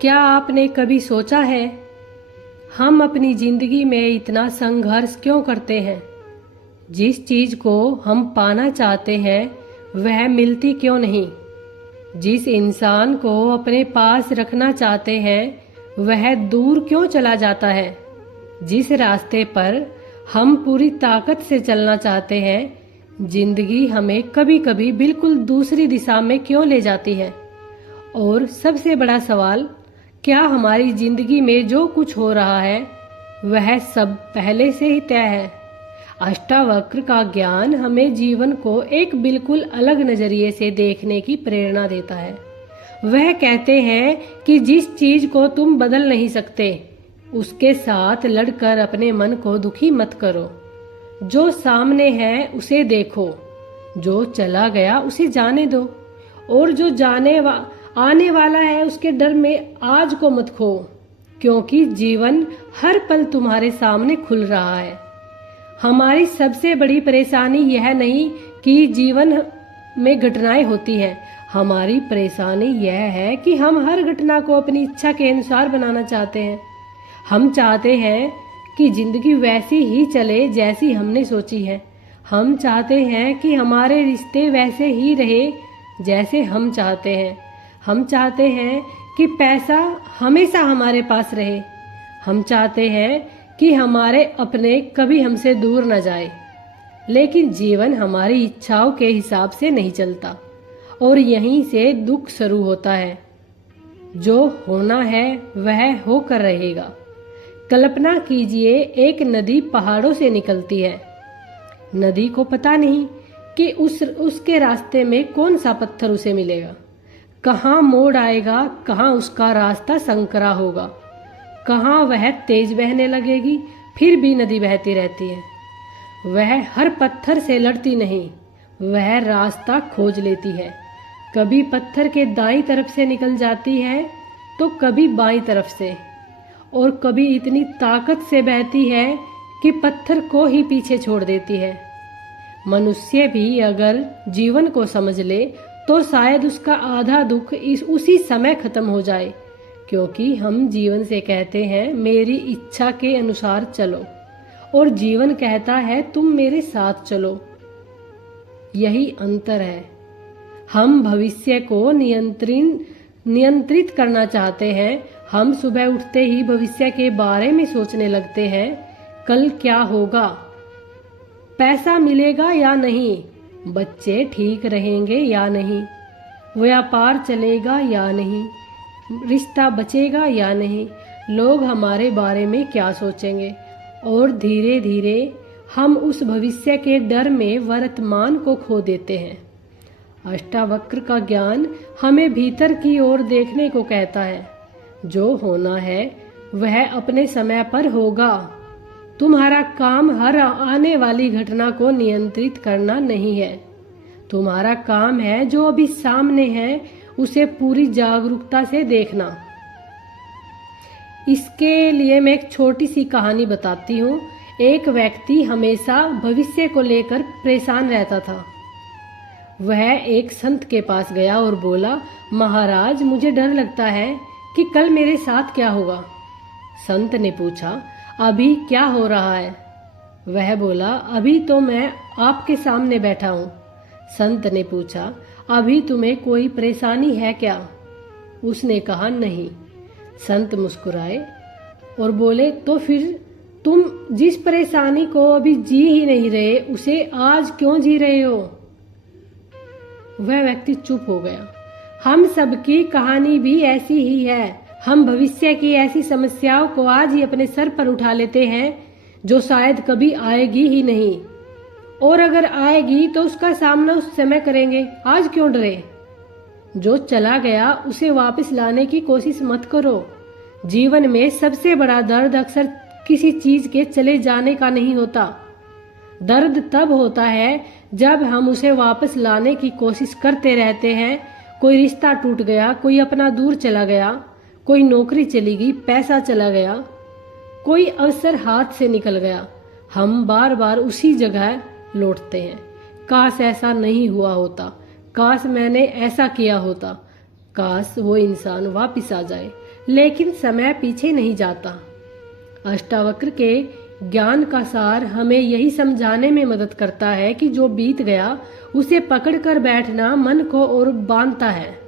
क्या आपने कभी सोचा है हम अपनी जिंदगी में इतना संघर्ष क्यों करते हैं? जिस चीज को हम पाना चाहते हैं वह मिलती क्यों नहीं? जिस इंसान को अपने पास रखना चाहते हैं वह दूर क्यों चला जाता है? जिस रास्ते पर हम पूरी ताकत से चलना चाहते हैं जिंदगी हमें कभी कभी बिल्कुल दूसरी दिशा में क्यों ले जाती है? और सबसे बड़ा सवाल, क्या हमारी जिंदगी में जो कुछ हो रहा है वह सब पहले से ही तय है? अष्टावक्र का ज्ञान हमें जीवन को एक बिल्कुल अलग नजरिए से देखने की प्रेरणा देता है। वह कहते हैं कि जिस चीज को तुम बदल नहीं सकते उसके साथ लड़कर अपने मन को दुखी मत करो। जो सामने है उसे देखो, जो चला गया उसे जाने दो, और जो आने वाला है उसके डर में आज को मत खो, क्योंकि जीवन हर पल तुम्हारे सामने खुल रहा है। हमारी सबसे बड़ी परेशानी यह नहीं कि जीवन में घटनाएं होती हैं, हमारी परेशानी यह है कि हम हर घटना को अपनी इच्छा के अनुसार बनाना चाहते हैं। हम चाहते हैं कि जिंदगी वैसी ही चले जैसी हमने सोची है। हम चाहते हैं कि हमारे रिश्ते वैसे ही रहे जैसे हम चाहते हैं। हम चाहते हैं कि पैसा हमेशा हमारे पास रहे। हम चाहते हैं कि हमारे अपने कभी हमसे दूर न जाए। लेकिन जीवन हमारी इच्छाओं के हिसाब से नहीं चलता और यहीं से दुख शुरू होता है। जो होना है वह होकर रहेगा। कल्पना कीजिए, एक नदी पहाड़ों से निकलती है। नदी को पता नहीं कि उसके रास्ते में कौन सा पत्थर उसे मिलेगा, कहाँ मोड़ आएगा, कहाँ उसका रास्ता संकरा होगा, कहाँ वह तेज बहने लगेगी। फिर भी नदी बहती रहती है। वह हर पत्थर से लड़ती नहीं, वह रास्ता खोज लेती है। कभी पत्थर के दाईं तरफ से निकल जाती है तो कभी बाईं तरफ से, और कभी इतनी ताकत से बहती है कि पत्थर को ही पीछे छोड़ देती है। मनुष्य भी अगर जीवन को समझ ले तो शायद उसका आधा दुख उसी समय खत्म हो जाए, क्योंकि हम जीवन से कहते हैं मेरी इच्छा के अनुसार चलो, और जीवन कहता है तुम मेरे साथ चलो। यही अंतर है। हम भविष्य को नियंत्रित करना चाहते हैं। हम सुबह उठते ही भविष्य के बारे में सोचने लगते हैं, कल क्या होगा, पैसा मिलेगा या नहीं, बच्चे ठीक रहेंगे या नहीं, व्यापार चलेगा या नहीं, रिश्ता बचेगा या नहीं, लोग हमारे बारे में क्या सोचेंगे। और धीरे धीरे हम उस भविष्य के डर में वर्तमान को खो देते हैं। अष्टावक्र का ज्ञान हमें भीतर की ओर देखने को कहता है। जो होना है वह अपने समय पर होगा। तुम्हारा काम हर आने वाली घटना को नियंत्रित करना नहीं है। तुम्हारा काम है जो अभी सामने है उसे पूरी जागरूकता से देखना। इसके लिए मैं एक छोटी सी कहानी बताती हूँ। एक व्यक्ति हमेशा भविष्य को लेकर परेशान रहता था। वह एक संत के पास गया और बोला, महाराज मुझे डर लगता है कि कल मेरे साथ क्या होगा। संत ने पूछा, अभी क्या हो रहा है? वह बोला, अभी तो मैं आपके सामने बैठा हूँ। संत ने पूछा, अभी तुम्हें कोई परेशानी है क्या? उसने कहा, नहीं। संत मुस्कुराए और बोले, तो फिर तुम जिस परेशानी को अभी जी ही नहीं रहे उसे आज क्यों जी रहे हो? वह व्यक्ति चुप हो गया। हम सबकी कहानी भी ऐसी ही है। हम भविष्य की ऐसी समस्याओं को आज ही अपने सर पर उठा लेते हैं जो शायद कभी आएगी ही नहीं, और अगर आएगी तो उसका सामना उस समय करेंगे। आज क्यों डरे? जो चला गया उसे वापस लाने की कोशिश मत करो। जीवन में सबसे बड़ा दर्द अक्सर किसी चीज के चले जाने का नहीं होता। दर्द तब होता है जब हम उसे वापस लाने की कोशिश करते रहते हैं। कोई रिश्ता टूट गया, कोई अपना दूर चला गया, कोई नौकरी चली गई, पैसा चला गया, कोई अवसर हाथ से निकल गया। हम बार बार उसी जगह लौटते हैं। काश ऐसा नहीं हुआ होता, काश मैंने ऐसा किया होता, काश वो इंसान वापिस आ जाए। लेकिन समय पीछे नहीं जाता। अष्टावक्र के ज्ञान का सार हमें यही समझाने में मदद करता है कि जो बीत गया उसे पकड़कर बैठना मन को और बांधता है।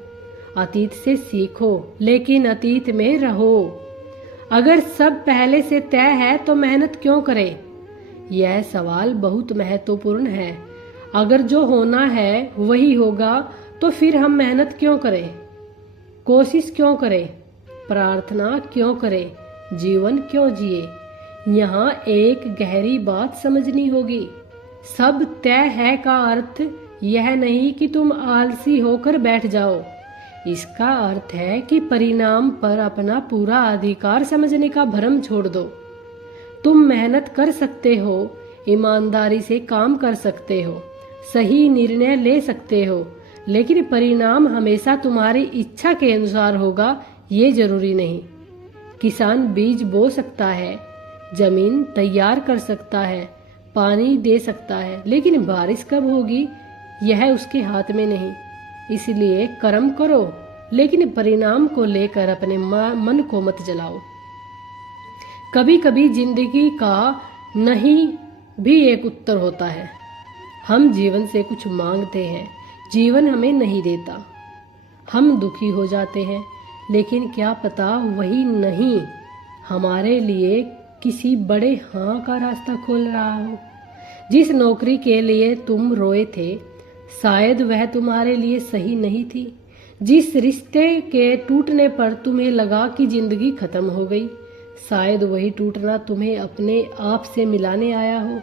अतीत से सीखो लेकिन अतीत में रहो। अगर सब पहले से तय है तो मेहनत क्यों करें? यह सवाल बहुत महत्वपूर्ण है। अगर जो होना है वही होगा तो फिर हम मेहनत क्यों करें, कोशिश क्यों करें, प्रार्थना क्यों करें, जीवन क्यों जिए? यहाँ एक गहरी बात समझनी होगी। सब तय है का अर्थ यह नहीं कि तुम आलसी होकर बैठ जाओ। इसका अर्थ है कि परिणाम पर अपना पूरा अधिकार समझने का भ्रम छोड़ दो। तुम मेहनत कर सकते हो, ईमानदारी से काम कर सकते हो, सही निर्णय ले सकते हो, लेकिन परिणाम हमेशा तुम्हारी इच्छा के अनुसार होगा ये जरूरी नहीं। किसान बीज बो सकता है, जमीन तैयार कर सकता है, पानी दे सकता है, लेकिन बारिश कब होगी यह उसके हाथ में नहीं। इसलिए कर्म करो लेकिन परिणाम को लेकर अपने मन को मत जलाओ। कभी कभी जिंदगी का नहीं भी एक उत्तर होता है। हम जीवन से कुछ मांगते हैं, जीवन हमें नहीं देता। हम दुखी हो जाते हैं, लेकिन क्या पता वही नहीं हमारे लिए किसी बड़े हाँ का रास्ता खोल रहा हो। जिस नौकरी के लिए तुम रोए थे शायद वह तुम्हारे लिए सही नहीं थी। जिस रिश्ते के टूटने पर तुम्हें लगा कि जिंदगी खत्म हो गई, शायद वही टूटना तुम्हें अपने आप से मिलाने आया हो।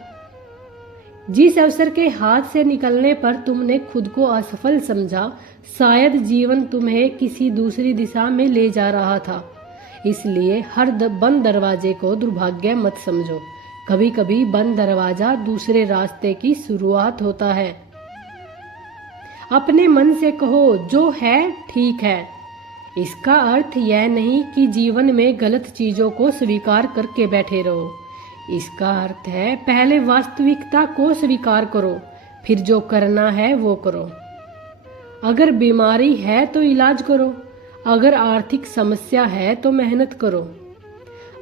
जिस अवसर के हाथ से निकलने पर तुमने खुद को असफल समझा, शायद जीवन तुम्हें किसी दूसरी दिशा में ले जा रहा था। इसलिए हर बंद दरवाजे को दुर्भाग्य मत समझो। कभी कभी बंद दरवाजा दूसरे रास्ते की शुरुआत होता है। अपने मन से कहो जो है ठीक है। इसका अर्थ यह नहीं कि जीवन में गलत चीजों को स्वीकार करके बैठे रहो। इसका अर्थ है पहले वास्तविकता को स्वीकार करो, फिर जो करना है वो करो। अगर बीमारी है तो इलाज करो, अगर आर्थिक समस्या है तो मेहनत करो,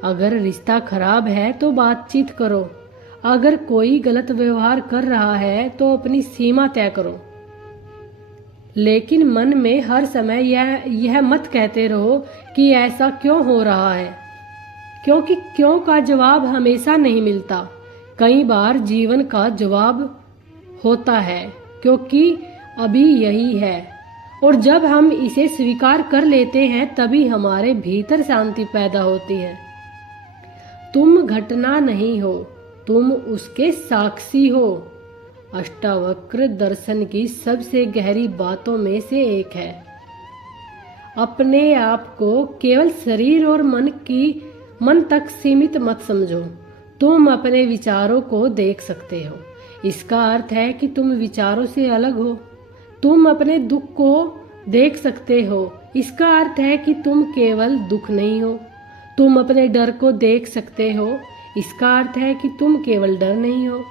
अगर रिश्ता खराब है तो बातचीत करो, अगर कोई गलत व्यवहार कर रहा है तो अपनी सीमा तय करो। लेकिन मन में हर समय यह मत कहते रहो कि ऐसा क्यों हो रहा है, क्योंकि क्यों का जवाब हमेशा नहीं मिलता। कई बार जीवन का जवाब होता है क्योंकि अभी यही है, और जब हम इसे स्वीकार कर लेते हैं तभी हमारे भीतर शांति पैदा होती है। तुम घटना नहीं हो, तुम उसके साक्षी हो। अष्टावक्र दर्शन की सबसे गहरी बातों में से एक है। अपने आप को केवल शरीर और मन तक सीमित मत समझो। तुम अपने विचारों को देख सकते हो, इसका अर्थ है कि तुम विचारों से अलग हो। तुम अपने दुख को देख सकते हो, इसका अर्थ है कि तुम केवल दुख नहीं हो। तुम अपने डर को देख सकते हो, इसका अर्थ है कि तुम केवल डर नहीं हो।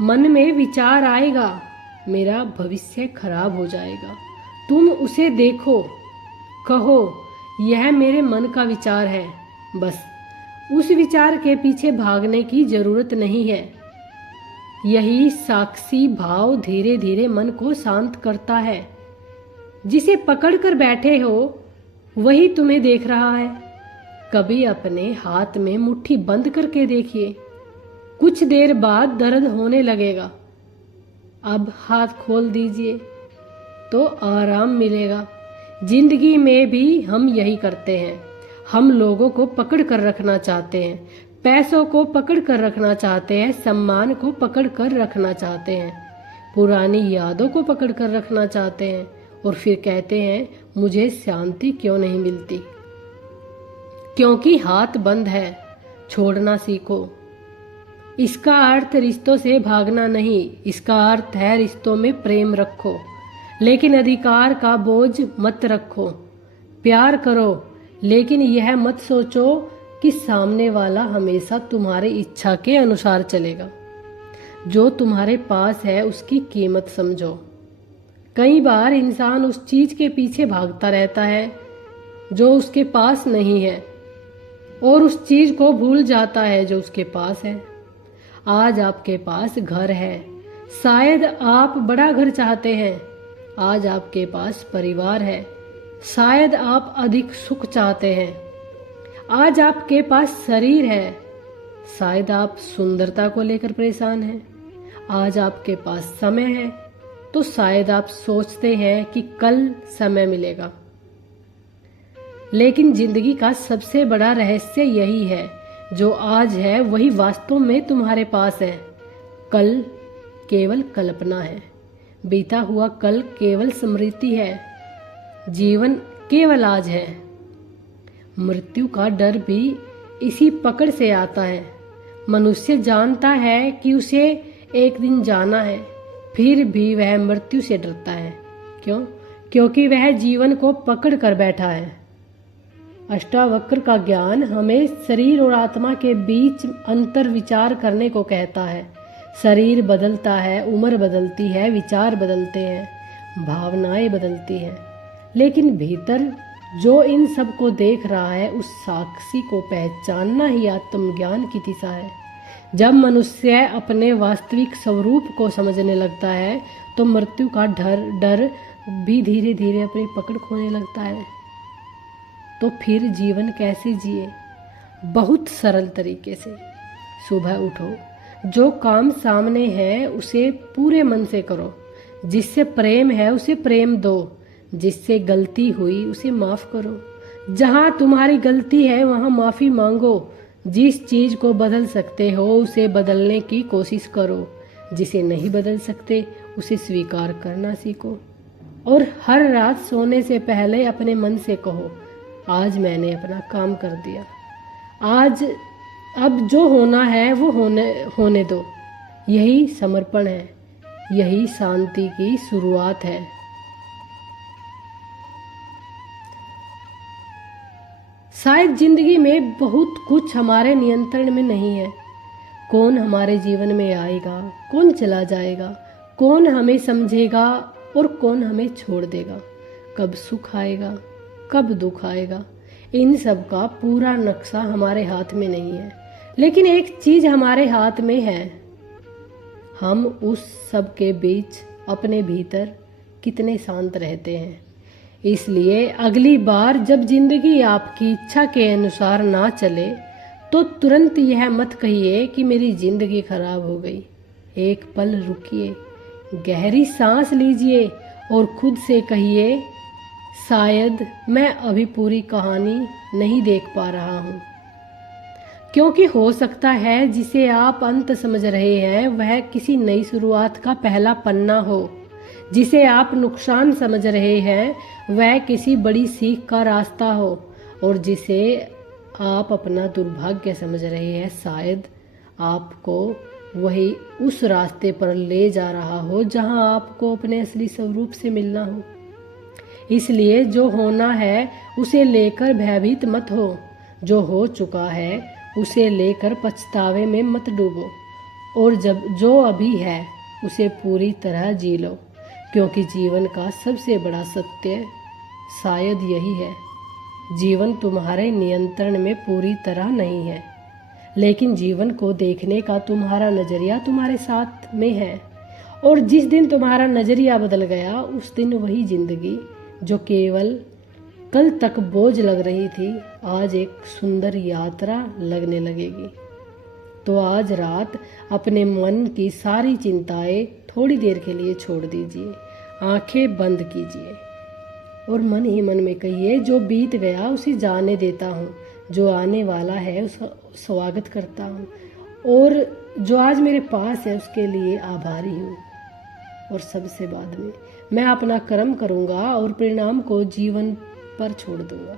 मन में विचार आएगा, मेरा भविष्य खराब हो जाएगा, तुम उसे देखो, कहो यह मेरे मन का विचार है, बस उस विचार के पीछे भागने की जरूरत नहीं है। यही साक्षी भाव धीरे धीरे मन को शांत करता है। जिसे पकड़कर बैठे हो वही तुम्हें देख रहा है। कभी अपने हाथ में मुट्ठी बंद करके देखिए, कुछ देर बाद दर्द होने लगेगा। अब हाथ खोल दीजिए तो आराम मिलेगा। जिंदगी में भी हम यही करते हैं। हम लोगों को पकड़ कर रखना चाहते हैं, पैसों को पकड़ कर रखना चाहते हैं, सम्मान को पकड़ कर रखना चाहते हैं, पुरानी यादों को पकड़ कर रखना चाहते हैं, और फिर कहते हैं मुझे शांति क्यों नहीं मिलती। क्योंकि हाथ बंद है। छोड़ना सीखो। इसका अर्थ रिश्तों से भागना नहीं, इसका अर्थ है रिश्तों में प्रेम रखो, लेकिन अधिकार का बोझ मत रखो। प्यार करो, लेकिन यह मत सोचो कि सामने वाला हमेशा तुम्हारी इच्छा के अनुसार चलेगा। जो तुम्हारे पास है उसकी कीमत समझो। कई बार इंसान उस चीज के पीछे भागता रहता है जो उसके पास नहीं है और उस चीज को भूल जाता है जो उसके पास है। आज आपके पास घर है, शायद आप बड़ा घर चाहते हैं। आज आपके पास परिवार है, शायद आप अधिक सुख चाहते हैं। आज आपके पास शरीर है, शायद आप सुंदरता को लेकर परेशान हैं। आज आपके पास समय है, तो शायद आप सोचते हैं कि कल समय मिलेगा। लेकिन जिंदगी का सबसे बड़ा रहस्य यही है, जो आज है वही वास्तव में तुम्हारे पास है। कल केवल कल्पना है, बीता हुआ कल केवल स्मृति है, जीवन केवल आज है। मृत्यु का डर भी इसी पकड़ से आता है। मनुष्य जानता है कि उसे एक दिन जाना है, फिर भी वह मृत्यु से डरता है। क्यों? क्योंकि वह जीवन को पकड़ कर बैठा है। अष्टावक्र का ज्ञान हमें शरीर और आत्मा के बीच अंतर विचार करने को कहता है। शरीर बदलता है, उम्र बदलती है, विचार बदलते हैं, भावनाएं बदलती हैं, लेकिन भीतर जो इन सब को देख रहा है उस साक्षी को पहचानना ही आत्मज्ञान की दिशा है। जब मनुष्य अपने वास्तविक स्वरूप को समझने लगता है तो मृत्यु का डर भी धीरे धीरे अपनी पकड़ खोने लगता है। तो फिर जीवन कैसे जिए? बहुत सरल तरीके से। सुबह उठो, जो काम सामने है उसे पूरे मन से करो। जिससे प्रेम है उसे प्रेम दो, जिससे गलती हुई उसे माफ करो। जहाँ तुम्हारी गलती है वहाँ माफी मांगो। जिस चीज को बदल सकते हो उसे बदलने की कोशिश करो, जिसे नहीं बदल सकते उसे स्वीकार करना सीखो। और हर रात सोने से पहले अपने मन से कहो, आज मैंने अपना काम कर दिया। आज अब जो होना है वो होने दो। यही समर्पण है, यही शांति की शुरुआत है। शायद जिंदगी में बहुत कुछ हमारे नियंत्रण में नहीं है। कौन हमारे जीवन में आएगा, कौन चला जाएगा, कौन हमें समझेगा और कौन हमें छोड़ देगा, कब सुख आएगा, कब दुख आएगा, इन सब का पूरा नक्शा हमारे हाथ में नहीं है। लेकिन एक चीज हमारे हाथ में है, हम उस सब के बीच अपने भीतर कितने शांत रहते हैं। इसलिए अगली बार जब जिंदगी आपकी इच्छा के अनुसार ना चले तो तुरंत यह मत कहिए कि मेरी जिंदगी खराब हो गई। एक पल रुकिए, गहरी सांस लीजिए और खुद से कहिए, शायद मैं अभी पूरी कहानी नहीं देख पा रहा हूँ। क्योंकि हो सकता है जिसे आप अंत समझ रहे हैं वह किसी नई शुरुआत का पहला पन्ना हो। जिसे आप नुकसान समझ रहे हैं वह किसी बड़ी सीख का रास्ता हो। और जिसे आप अपना दुर्भाग्य समझ रहे हैं शायद आपको वही उस रास्ते पर ले जा रहा हो जहां आपको अपने असली स्वरूप से मिलना हो। इसलिए जो होना है उसे लेकर भयभीत मत हो, जो हो चुका है उसे लेकर पछतावे में मत डूबो, और जब जो अभी है उसे पूरी तरह जी लो। क्योंकि जीवन का सबसे बड़ा सत्य शायद यही है, जीवन तुम्हारे नियंत्रण में पूरी तरह नहीं है, लेकिन जीवन को देखने का तुम्हारा नजरिया तुम्हारे साथ में है। और जिस दिन तुम्हारा नजरिया बदल गया उस दिन वही जिंदगी जो केवल कल तक बोझ लग रही थी आज एक सुंदर यात्रा लगने लगेगी। तो आज रात अपने मन की सारी चिंताएं थोड़ी देर के लिए छोड़ दीजिए, आंखें बंद कीजिए और मन ही मन में कहिए, जो बीत गया उसे जाने देता हूँ, जो आने वाला है उसका स्वागत करता हूँ, और जो आज मेरे पास है उसके लिए आभारी हूँ। और सबसे बाद में मैं अपना कर्म करूँगा और परिणाम को जीवन पर छोड़ दूंगा।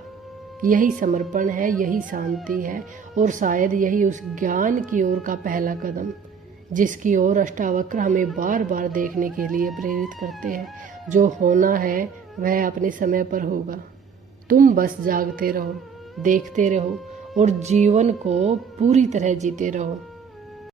यही समर्पण है, यही शांति है, और शायद यही उस ज्ञान की ओर का पहला कदम जिसकी ओर अष्टावक्र हमें बार बार देखने के लिए प्रेरित करते हैं। जो होना है वह अपने समय पर होगा। तुम बस जागते रहो, देखते रहो और जीवन को पूरी तरह जीते रहो।